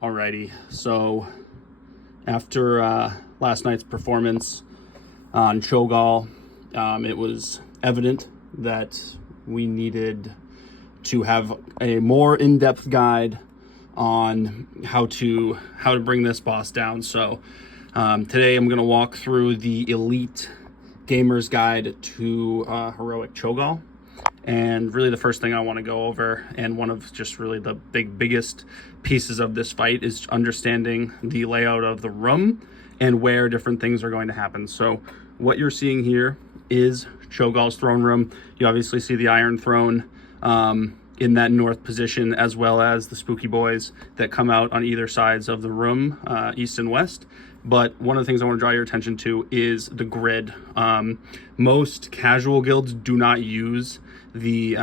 Alrighty, so after last night's performance on Cho'Gall, it was evident that we needed to have a more in-depth guide on how to bring this boss down. So today I'm going to walk through the Elite Gamer's Guide to Heroic Cho'Gall. And really the first thing I want to go over, and one of just really the biggest pieces of this fight, is understanding the layout of the room and where different things are going to happen. So what you're seeing here is Cho'Gall's throne room. You obviously see the Iron Throne in that north position, as well as the Spooky Boys that come out on either sides of the room, east and west. But one of the things I want to draw your attention to is the grid. Most casual guilds do not use the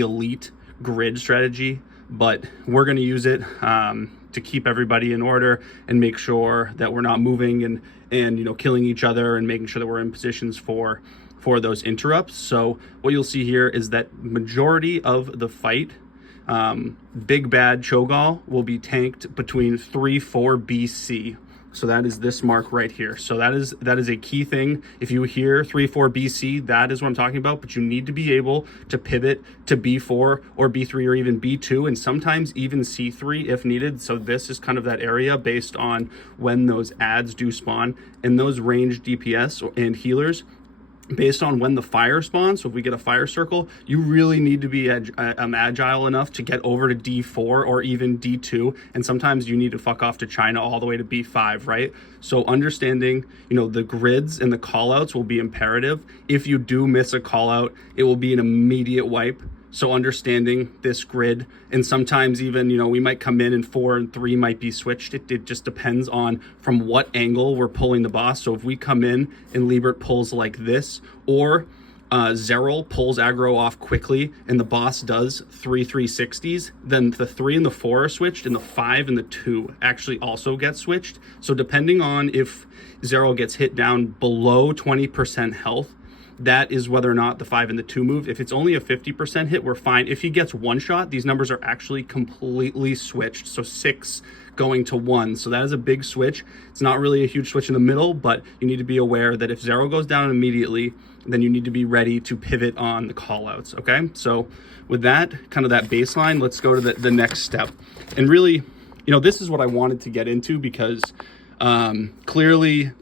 elite grid strategy, but we're going to use it to keep everybody in order and make sure that we're not moving and killing each other, and making sure that we're in positions for those interrupts. So what you'll see here is that majority of the fight, big bad Cho'Gall will be tanked between 3-4 BC. So that is this mark right here. So that is a key thing. If you hear 3-4 BC, that is what I'm talking about. But you need to be able to pivot to B4 or B3 or even B2, and sometimes even C3 if needed. So this is kind of that area based on when those adds do spawn, and those ranged DPS and healers, based on when the fire spawns. So if we get a fire circle, you really need to be agile enough to get over to D4 or even D2. And sometimes you need to fuck off to China all the way to B5, right? So understanding, the grids and the callouts will be imperative. If you do miss a callout, it will be an immediate wipe. So understanding this grid, and sometimes even, we might come in and 4 and 3 might be switched. It just depends on from what angle we're pulling the boss. So if we come in and Liebert pulls like this, or Zeril pulls aggro off quickly and the boss does 3 360s, then the 3 and the 4 are switched, and the 5 and the 2 actually also get switched. So depending on if Zeril gets hit down below 20% health, that is whether or not the 5 and the 2 move. If it's only a 50% hit, we're fine. If he gets one shot, these numbers are actually completely switched. So 6 going to 1. So that is a big switch. It's not really a huge switch in the middle, but you need to be aware that if Zeril goes down immediately, then you need to be ready to pivot on the callouts, okay? So with that, kind of that baseline, let's go to the next step. And really, this is what I wanted to get into, because clearly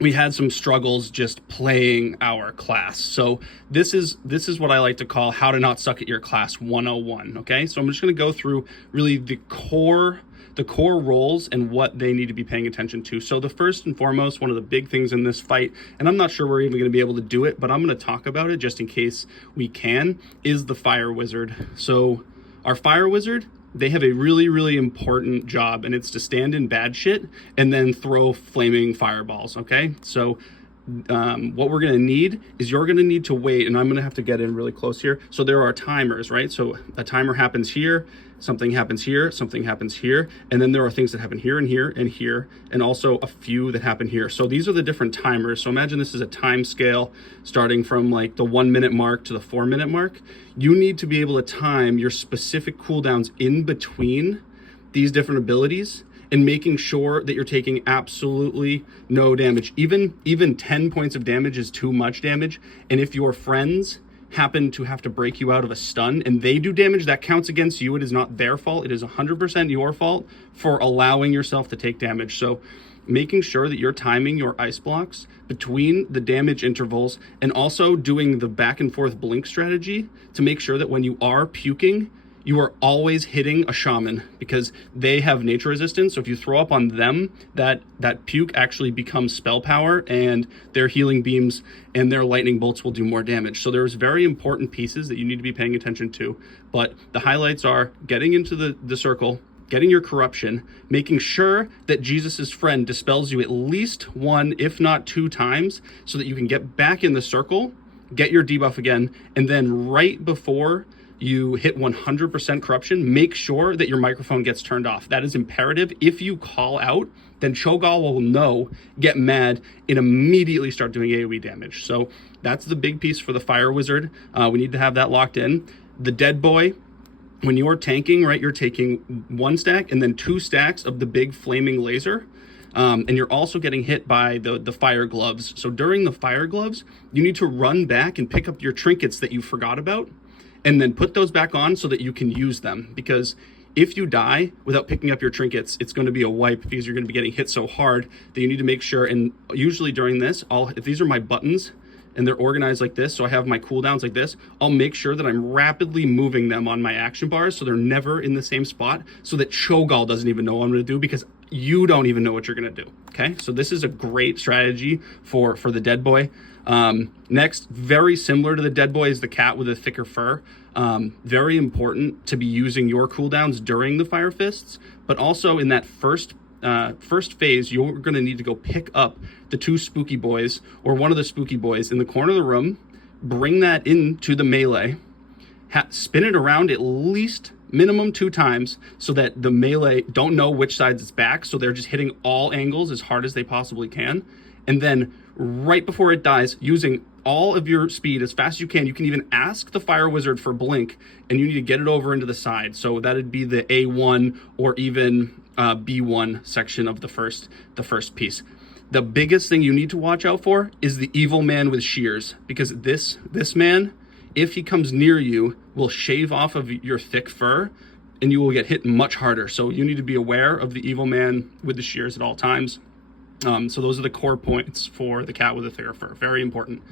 we had some struggles just playing our class. So this is what I like to call how to not suck at your class 101, okay? So I'm just gonna go through really the core roles and what they need to be paying attention to. So the first and foremost, one of the big things in this fight, and I'm not sure we're even gonna be able to do it, but I'm gonna talk about it just in case we can, is the Fire Wizard. So our Fire Wizard, they have a really, really important job, and it's to stand in bad shit and then throw flaming fireballs, okay? So what we're gonna need is you're gonna need to wait, and I'm gonna have to get in really close here. So there are timers, right? So a timer happens here, something happens here, something happens here, and then there are things that happen here and here and here, and also a few that happen here. So these are the different timers. So imagine this is a time scale starting from like the 1 minute mark to the 4 minute mark. You need to be able to time your specific cooldowns in between these different abilities, and making sure that you're taking absolutely no damage. Even 10 points of damage is too much damage. And if your friends happen to have to break you out of a stun and they do damage, that counts against you. It is not their fault. It is 100% your fault for allowing yourself to take damage. So making sure that you're timing your ice blocks between the damage intervals, and also doing the back and forth blink strategy to make sure that when you are puking, you are always hitting a shaman, because they have nature resistance. So if you throw up on them, that puke actually becomes spell power, and their healing beams and their lightning bolts will do more damage. So there's very important pieces that you need to be paying attention to. But the highlights are getting into the circle, getting your corruption, making sure that Jesus's friend dispels you at least 1, if not 2 times, so that you can get back in the circle, get your debuff again, and then right before you hit 100% corruption, make sure that your microphone gets turned off. That is imperative. If you call out, then Cho'Gall will know, get mad, and immediately start doing AoE damage. So that's the big piece for the Fire Wizard. We need to have that locked in. The Dead Boy, when you're tanking, right, you're taking 1 stack and then 2 stacks of the big flaming laser. And you're also getting hit by the fire gloves. So during the fire gloves, you need to run back and pick up your trinkets that you forgot about and then put those back on so that you can use them. Because if you die without picking up your trinkets, it's going to be a wipe because you're going to be getting hit so hard that you need to make sure. And usually during this, if these are my buttons and they're organized like this, so I have my cooldowns like this, I'll make sure that I'm rapidly moving them on my action bars so they're never in the same spot, so that Cho'Gall doesn't even know what I'm going to do, because you don't even know what you're going to do. Okay, so this is a great strategy for the dead boy. Next, very similar to the dead boy, is the cat with a thicker fur. Very important to be using your cooldowns during the fire fists, but also in that first phase, you're going to need to go pick up the 2 spooky boys or one of the spooky boys in the corner of the room, bring that into the melee, spin it around at least minimum 2 times so that the melee don't know which side's its back, so they're just hitting all angles as hard as they possibly can. And then right before it dies, using all of your speed as fast as you can even ask the fire wizard for blink, and you need to get it over into the side. So that'd be the A1 or even B1 section of the first piece. The biggest thing you need to watch out for is the evil man with shears, because this man, if he comes near you, will shave off of your thick fur and you will get hit much harder. So you need to be aware of the evil man with the shears at all times. So those are the core points for the cat with the thicker fur. Very important.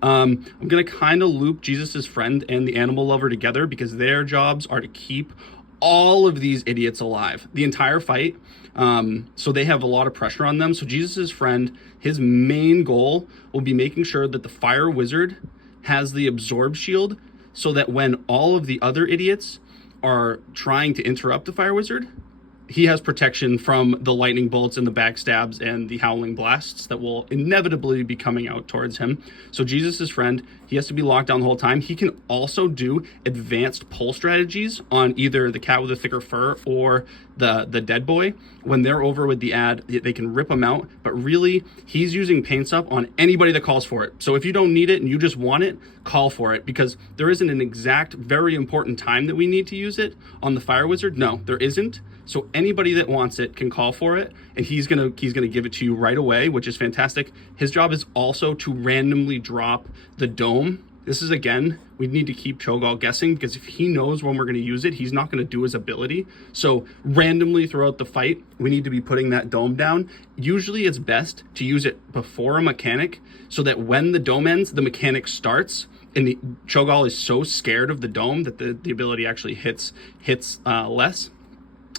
I'm going to kind of loop Jesus's friend and the animal lover together, because their jobs are to keep all of these idiots alive the entire fight. So they have a lot of pressure on them. So Jesus's friend, his main goal will be making sure that the fire wizard has the absorb shield, so that when all of the other idiots are trying to interrupt the fire wizard, he has protection from the lightning bolts and the backstabs and the howling blasts that will inevitably be coming out towards him. So Jesus's friend, he has to be locked down the whole time. He can also do advanced pull strategies on either the cat with the thicker fur or the dead boy. When they're over with the ad, they can rip them out. But really, he's using paint up on anybody that calls for it. So if you don't need it and you just want it, call for it, because there isn't an exact, very important time that we need to use it on the fire wizard. No, there isn't. So anybody that wants it can call for it, and he's gonna give it to you right away, which is fantastic. His job is also to randomly drop the dome. This is, again, we need to keep Cho'Gall guessing, because if he knows when we're going to use it, he's not going to do his ability. So randomly throughout the fight, we need to be putting that dome down. Usually it's best to use it before a mechanic, so that when the dome ends, the mechanic starts, and the Cho'Gall is so scared of the dome that the ability actually hits less.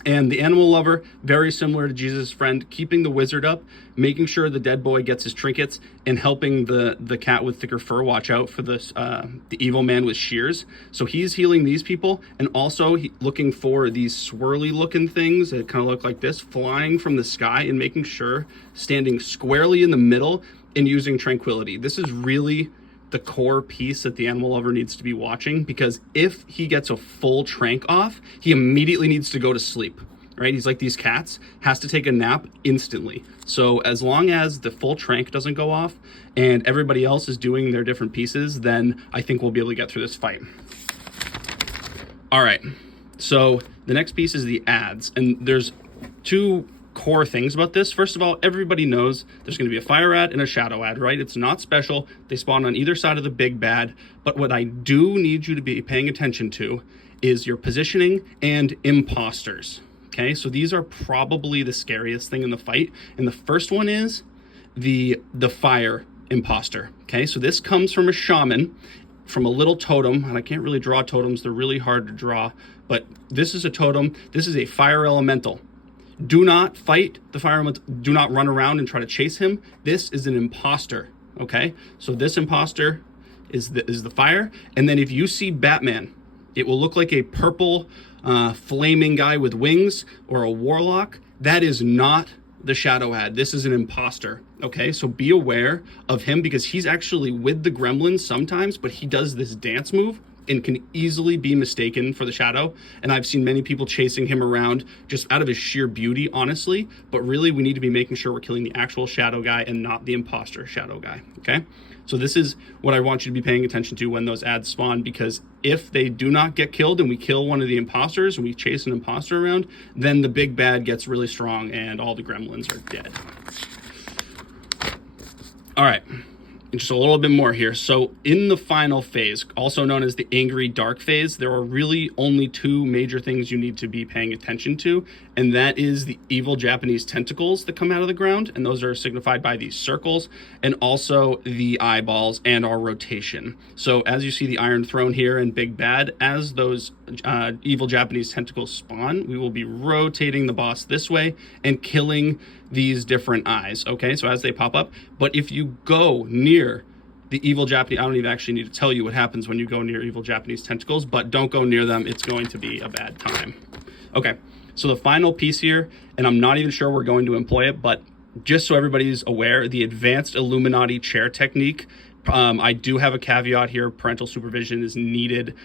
And the animal lover, very similar to Jesus' friend, keeping the wizard up, making sure the dead boy gets his trinkets, and helping the cat with thicker fur watch out for the evil man with shears. So he's healing these people, and also looking for these swirly looking things that kind of look like this, flying from the sky, and making sure standing squarely in the middle and using tranquility. This is really the core piece that the animal lover needs to be watching, because if he gets a full trank off, he immediately needs to go to sleep, right? He's like these cats, has to take a nap instantly. So as long as the full trank doesn't go off and everybody else is doing their different pieces, then I think we'll be able to get through this fight. All right, so the next piece is the ads, and there's 2 core things about this. First of all, everybody knows there's going to be a fire ad and a shadow ad, right? It's not special. They spawn on either side of the big bad. But what I do need you to be paying attention to is your positioning and imposters. Okay, so these are probably the scariest thing in the fight. And the first one is the fire imposter. Okay, so this comes from a shaman, from a little totem, and I can't really draw totems. They're really hard to draw, but this is a totem. This is a fire elemental. Do not fight the fire elemental. Do not run around and try to chase him. This is an imposter, okay? So this imposter is the fire. And then if you see Batman, it will look like a purple flaming guy with wings, or a warlock. That is not the shadow ad. This is an imposter, okay? So be aware of him, because he's actually with the gremlins sometimes, but he does this dance move. and can easily be mistaken for the Shadow. And I've seen many people chasing him around just out of his sheer beauty, honestly. But really, we need to be making sure we're killing the actual Shadow guy and not the imposter Shadow guy, okay? So this is what I want you to be paying attention to when those ads spawn, because if they do not get killed and we kill one of the imposters and we chase an imposter around, then the big bad gets really strong and all the gremlins are dead. All right, just a little bit more here. So in the final phase, also known as the angry dark phase, there are really only two major things you need to be paying attention to, and that is the evil Japanese tentacles that come out of the ground, and those are signified by these circles, and also the eyeballs and our rotation. So as you see the Iron Throne here and Big Bad, as those evil Japanese tentacles spawn, we will be rotating the boss this way and killing these different eyes, okay? So as they pop up, but if you go near the evil Japanese, I don't even actually need to tell you what happens when you go near evil Japanese tentacles, but don't go near them. It's going to be a bad time. Okay, so the final piece here, and I'm not even sure we're going to employ it, but just so everybody's aware, the advanced Illuminati chair technique, I do have a caveat here. Parental supervision is needed.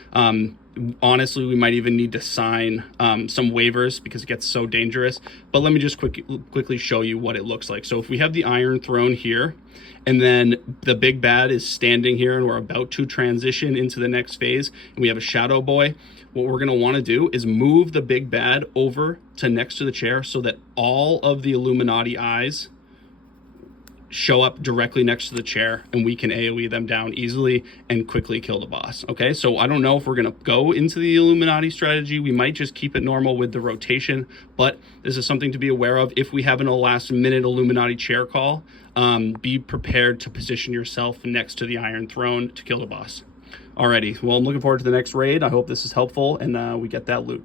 Honestly, we might even need to sign some waivers because it gets so dangerous. But let me just quickly show you what it looks like. So if we have the Iron Throne here, and then the big bad is standing here, and we're about to transition into the next phase, and we have a Shadow Boy, what we're going to want to do is move the big bad over to next to the chair so that all of the Illuminati eyes show up directly next to the chair, and we can AoE them down easily and quickly kill the boss. Okay, so I don't know if we're gonna go into the Illuminati strategy. We might just keep it normal with the rotation, but this is something to be aware of. If we have a last minute Illuminati chair call, be prepared to position yourself next to the Iron Throne to kill the boss. Alrighty, well, I'm looking forward to the next raid. I hope this is helpful and we get that loot.